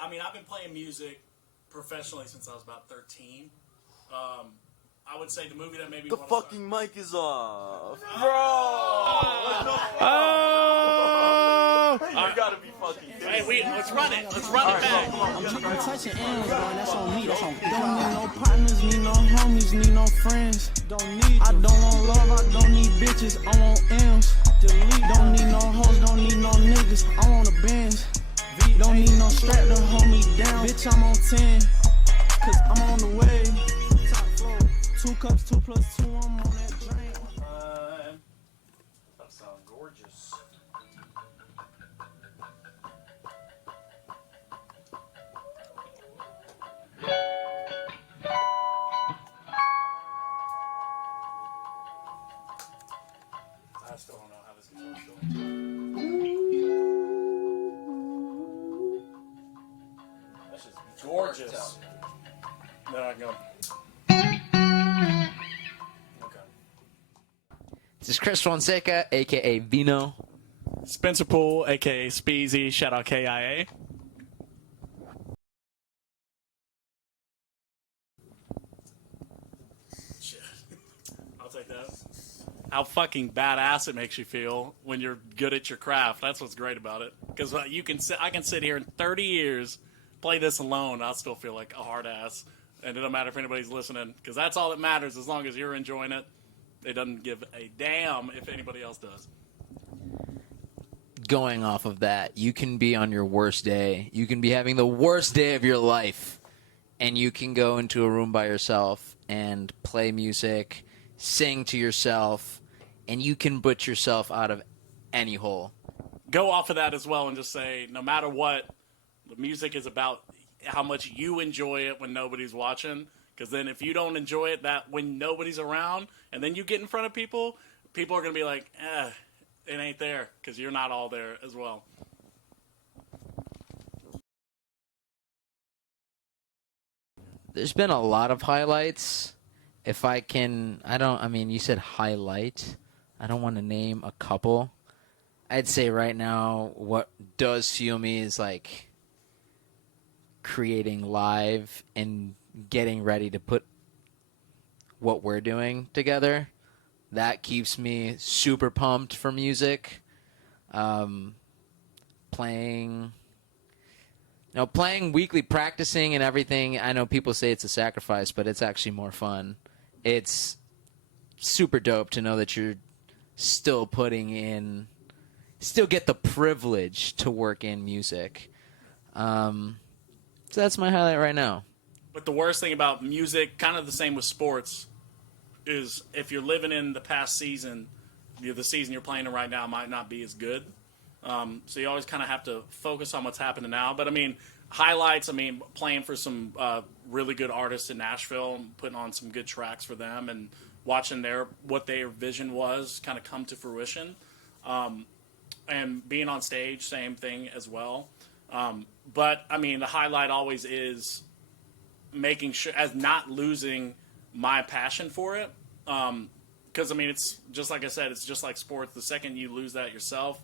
I mean, I've been playing music professionally since I was about 13. I would say the movie that made me The want fucking mic is off. You gotta be fucking kidding. Hey, let's run it. Let's run it back. I'm touching ends, bro. That's on me. That's on. Don't need no partners, need no homies, need no friends. I don't want love, I don't need bitches, I want M's. Don't need no hoes, don't need no niggas, I want a Benz. Don't need no strap to hold me down, bitch, I'm on 10. Cause I'm on the way. Top floor, 2 cups, 2 plus 2, I'm on that drink. That sounds gorgeous. I still don't know how this guitar's going. That's just gorgeous. Then I can go. Okay. This is Chris Fonseca, a.k.a. Vino. Spencer Poole, a.k.a. Speezy. Shout out KIA. Shit. I'll take that. How fucking badass it makes you feel when you're good at your craft. That's what's great about it. Because I can sit here in 30 years, play this alone, I'll still feel like a hard ass. And it doesn't matter if anybody's listening, because that's all that matters. As long as you're enjoying it, it doesn't give a damn if anybody else does. Going off of that, you can be on your worst day. You can be having the worst day of your life, and you can go into a room by yourself and play music, sing to yourself, and you can put yourself out of any hole. Go off of that as well and just say, no matter what, the music is about how much you enjoy it when nobody's watching. Because then if you don't enjoy it that when nobody's around, and then you get in front of people are going to be like, it ain't there, because you're not all there as well. There's been a lot of highlights. If I can, you said highlight. I don't want to name a couple. I'd say right now what does fuel me is like creating live and getting ready to put what we're doing together. That keeps me super pumped for music. Playing weekly, practicing and everything. I know people say it's a sacrifice, but it's actually more fun. It's super dope to know that you're still get the privilege to work in music. So that's my highlight right now. But the worst thing about music, kind of the same with sports, is if you're living in the past season, the season you're playing in right now might not be as good. So you always kind of have to focus on what's happening now. But, highlights, playing for some really good artists in Nashville, putting on some good tracks for them and watching what their vision was kind of come to fruition. And being on stage, same thing as well. But the highlight always is making sure, as not losing my passion for it. Because, it's just like I said, it's just like sports. The second you lose that yourself,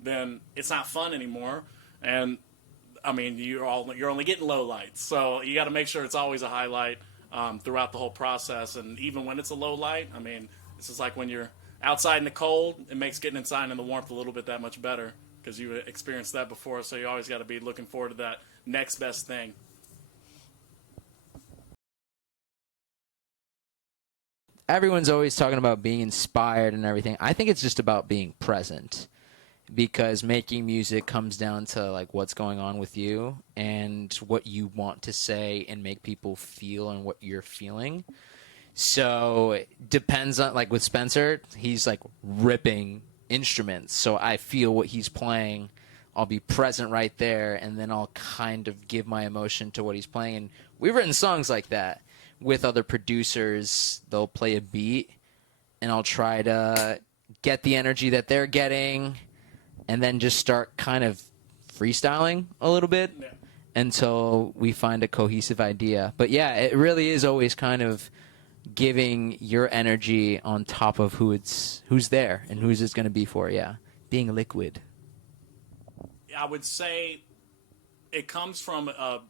then it's not fun anymore. And, you're only getting low lights. So you got to make sure it's always a highlight throughout the whole process. And even when it's a low light, it's just like when you're outside in the cold, it makes getting inside in the warmth a little bit that much better because you experienced that before. So you always got to be looking forward to that next best thing. Everyone's always talking about being inspired and everything. I think it's just about being present, because making music comes down to like what's going on with you and what you want to say and make people feel and what you're feeling. So it depends on, like with Spencer, he's like ripping instruments. So I feel what he's playing. I'll be present right there, and then I'll kind of give my emotion to what he's playing. And we've written songs like that with other producers. They'll play a beat, and I'll try to get the energy that they're getting, and then just start kind of freestyling a little bit until we find a cohesive idea. But yeah, it really is always kind of giving your energy on top of who's there and who's it's going to be for. Yeah, being liquid. I would say it comes from a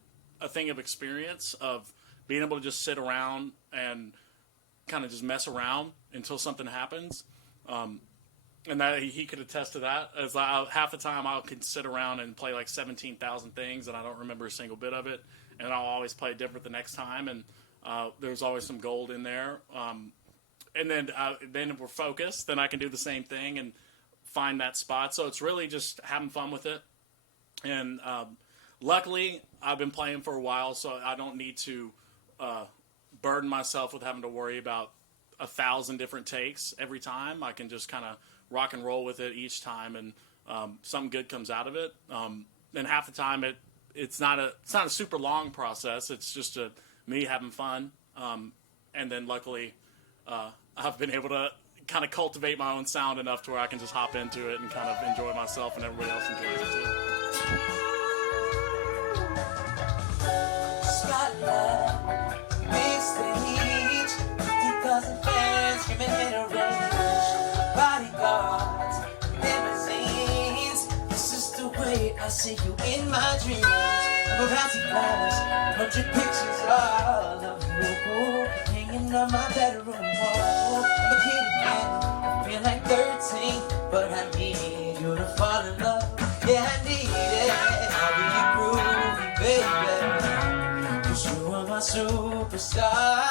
thing of experience of being able to just sit around and kind of just mess around until something happens. And that he could attest to that. As half the time I can sit around and play like 17,000 things and I don't remember a single bit of it, and I'll always play different the next time, and there's always some gold in there. And then if we're focused, then I can do the same thing and find that spot. So it's really just having fun with it. And luckily, I've been playing for a while, so I don't need to burden myself with having to worry about 1,000 different takes every time. I can just kind of rock and roll with it each time, and something good comes out of it. And half the time, it's not a super long process. It's just me having fun. And then luckily, I've been able to kind of cultivate my own sound enough to where I can just hop into it and kind of enjoy myself, and everybody else enjoys it too. Spotlight, big stage, 50,000 fans screaming in a rage, bodyguards, limousines. This is the way I see you in my dreams. Paparazzi flash, 100 pictures all of you, hanging on my bedroom wall. I'm a kid again, I feel like 13, but I need you to fall in love. Yeah, I need it. I'll be groovy, baby. 'Cause you are my superstar.